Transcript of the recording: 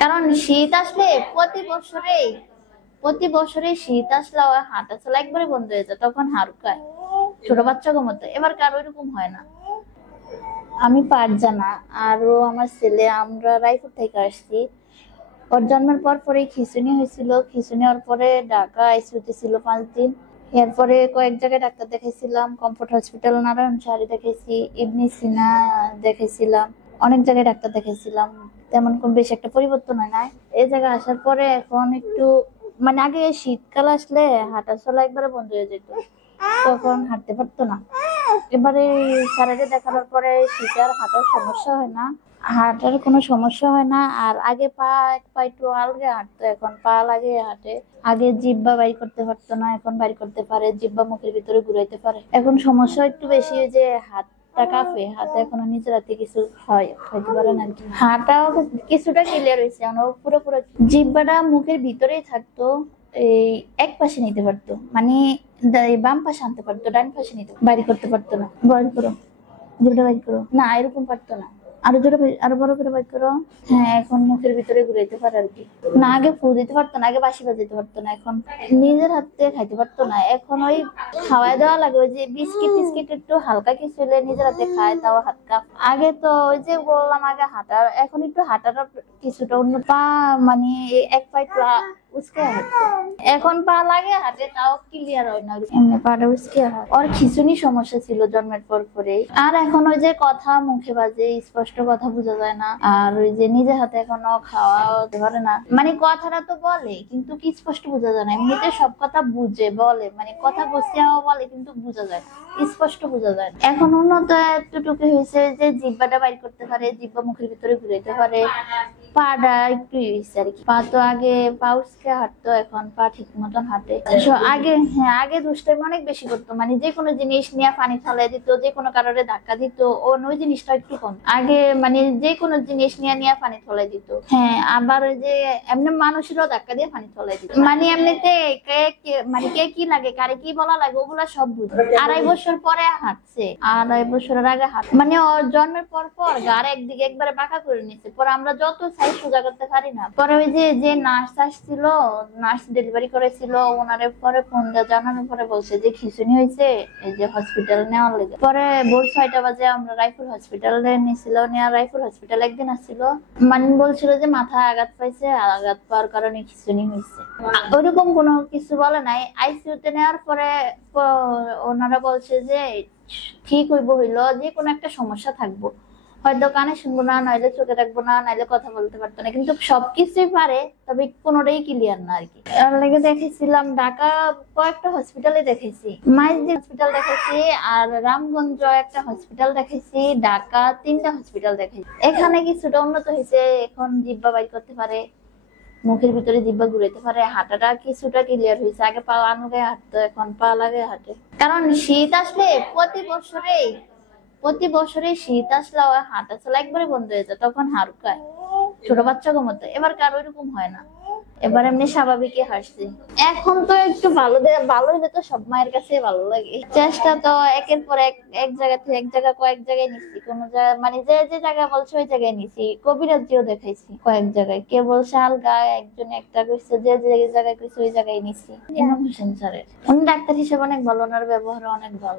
কারণ শীত আসলে প্রতি বছরে শীত আসলে ওর হাঁটা চলা একবারে বন্ধ হয়ে যায়, তখন হারকায় ছোট বাচ্চা মতো। এবার কারো এরকম হয় না। আমি পারজানা আর ও আমার ছেলে, আমরা রায়পুর থেকে আসছি। ওর জন্মের পর পরে খিঁচুনি হয়েছিল, খিঁচুনি হওয়ার পরে ঢাকা আইসিইউতে ছিল 5 দিন। এরপরে কয়েক জায়গায় ডাক্তার দেখাইছিলাম, কমফোর্ট হসপিটাল নারায়ণ সাহারি দেখাইছি, ইবনি সিনা দেখাইছিলাম, অনেক জায়গায় ডাক্তার দেখাইছিলাম। তেমন কোন বেশি একটা পরিবর্তন হয় না। এই জায়গায় আসার পরে এখন একটু মানে আগে শীতকাল আসলে হাঁটা চলা একবারে বন্ধ হয়ে যেত, তখন হাঁটতে পারতো না। এবারে স্যারাকে দেখানোর পরে শীতে আর হাঁটার সমস্যা হয় না, হাঁটার কোনো সমস্যা হয় না। আর আগে এক পা একটু আলগে হাঁটতো, এখন পা লাগে হাঁটে। আগে জিহ্বা বাইর করতে পারতো না, এখন বাইর করতে পারে, জিহ্বা মুখের ভিতরে ঘুরাইতে পারে। এখন সমস্যা একটু বেশি, যে হাতটা কাঁপে, হাতে এখনো নিজের হাতে কিছু হইতে পারে না। হাঁটাও কিছুটা ক্লিয়ার হয়েছে, পুরো জিহ্বাটা মুখের ভিতরেই থাকতো। এই এক পাশে নিতে পারতো, মানে বাম পাশে আনতে পারতো, ডান পাশে নিতে বাইর করতে পারতো না। বাইর করো, জিহ্বাটা বাইর করো, না এরকম পারতো না। আরো জোরে, আরো বড় করে বাইর করো। হ্যাঁ, এখন মুখের ভিতরে ঘুরাইতে পারে আর কি। না আগে ফু দিতে পারতো না, আগে বাঁশি বাজাইতে পারতো না, এখন নিজের হাতে খাইতে পারতো না। এখন ওই খাওয়াই দেওয়া লাগে, ওই যে বিস্কিট টিস্কিট একটু হালকা কিছু হলে নিজের হাতে খায়, তাও হাত কাপ। আগে তো ওই যে বললাম আগে হাঁটার, এখন একটু হাঁটাটা কিছুটা অন্য পা, মানে এক পা একটু উস্কে হাঁটতো। এখন পা লাগে হাঁটে, তাও ক্লিয়ার হয় না, এমনি পাটা উস্কে হয়। ওর খিঁচুনি সমস্যা ছিল জন্মের পর পরেই। আর এখন ওই যে কথা মুখে বাজে, স্পষ্ট কথা বোঝা যায় না। আর ওই যে নিজের হাতে এখনো খাওয়া হতে পারে না, মানে কথাটা তো বলে কিন্তু কি স্পষ্ট বোঝা যায় না। এমনিতে সব কথা বুঝে বলে, মানে কথা বসিয়াও বলে কিন্তু বোঝা যায় না, স্পষ্ট বোঝা যায় না। এখন উন্নত এতটুকু হয়েছে যে জিহ্বাটা বাইর করতে পারে, জিহ্বা মুখের ভিতরে ঘুরাইতে পারে। পাটা একটু হয়েছে আর কি। পা তো আগে পা উস্কে হাঁটতো, এখন পা ঠিক মতন হাঁটে। আগে হ্যাঁ, আগে দুষ্টাইম অনেক বেশি করতো, মানে যে কোনো জিনিস নিয়ে পানি ফেলে দিত, যে কোনো কারণে ধাক্কা দিত। ওই জিনিসটা একটু কম আগে, মানে যে কোনো জিনিস নিয়ে পানি ফেলে দিত। হ্যাঁ, আবার ওই যে এমনি মানুষেরও ধাক্কা দিয়ে পানি ফেলে দিত, মানে এমনিতে মানে কে কি লাগে, কারে কি বলা লাগে, ওগুলা সব বুঝে। 2.5 বছর পরে হাঁটছে, 2.5 বছরের আগে মানে ওর জন্মের পর গাড় একদিকে একবারে বাঁকা করে নিচ্ছে। পরে আমরা যত চাই সোজা করতে পারি না। পরে ওই যে নার্স আসছিল, নার্স ডেলিভারি করেছিল, ওনারে পরে ফোন দিয়ে জানানোর পরে বলছে যে খিঁচুনি হয়েছে, এই যে হসপিটাল নেওয়ার লেগে। পরে ভোর 6টা বাজে আমরা রায়পুর হসপিটালে নিয়েছিল, রায়পুর হসপিটাল একদিন আসছিল, মানে বলছিল যে মাথায় আঘাত পাইছে, আঘাত পাওয়ার কারণে খিঁচুনি হয়েছে। ওইরকম কোনো কিছু বলে নাই। আইসিইউতে নেওয়ার পরে ওনারা বলছে যে ঠিক হইলো, যে কোনো একটা সমস্যা থাকবো, হয়তো কানে শুনবো না, নাইলে চোখে রাখবো না, নাইলে কথা বলতে পারতো না, কিন্তু সবকিছুই পারে, তবে কোনোটাই ক্লিয়ার না আর কি। এর লাগে দেখেছিলাম ঢাকা কয়েকটা হসপিটালে দেখেছি, মাইজদি হসপিটাল দেখেছি, আর রামগঞ্জ একটা হসপিটাল দেখেছি, ঢাকা 3টা হসপিটাল দেখেছি। এখানে কিছুটা উন্নত হয়েছে, এখন জিহ্বা বাইর করতে পারে, মুখের ভিতরে জিহ্বা ঘুরাইতে পারে, হাঁটাটা কিছুটা ক্লিয়ার হয়েছে। আগে পা আনুগে হাঁটতো, এখন পা লাগে হাঁটে। কারণ শীত আসলে প্রতি বছরে শীত আসলে ওর হাঁটা চলা একবারে বন্ধ হয়ে যায়, তখন হারকায় ছোট বাচ্চা মতো। এবার কারো এরকম হয় না, এবার এমনি স্বাভাবিকই হাসছে। এখন তো একটু ভালো হলে তো সব মায়ের কাছে ভালো লাগে। চেষ্টা তো একের পর এক জায়গা থেকে এক জায়গা, কয়েক জায়গায় নিচ্ছি, কোনো জায়গায় মানে যে জায়গায় বলছে ওই জায়গায় নিচ্ছি। কবিরাজিও দেখাইছি কয়েক জায়গায়, কে বলছে আলগা, একজন একটা কইছে, যে জায়গায় কইছে ওই জায়গায় নিচ্ছি। ইমাম হোসেন স্যারের, উনি ডাক্তার হিসেবে অনেক ভালো, ওনার ব্যবহার অনেক ভালো।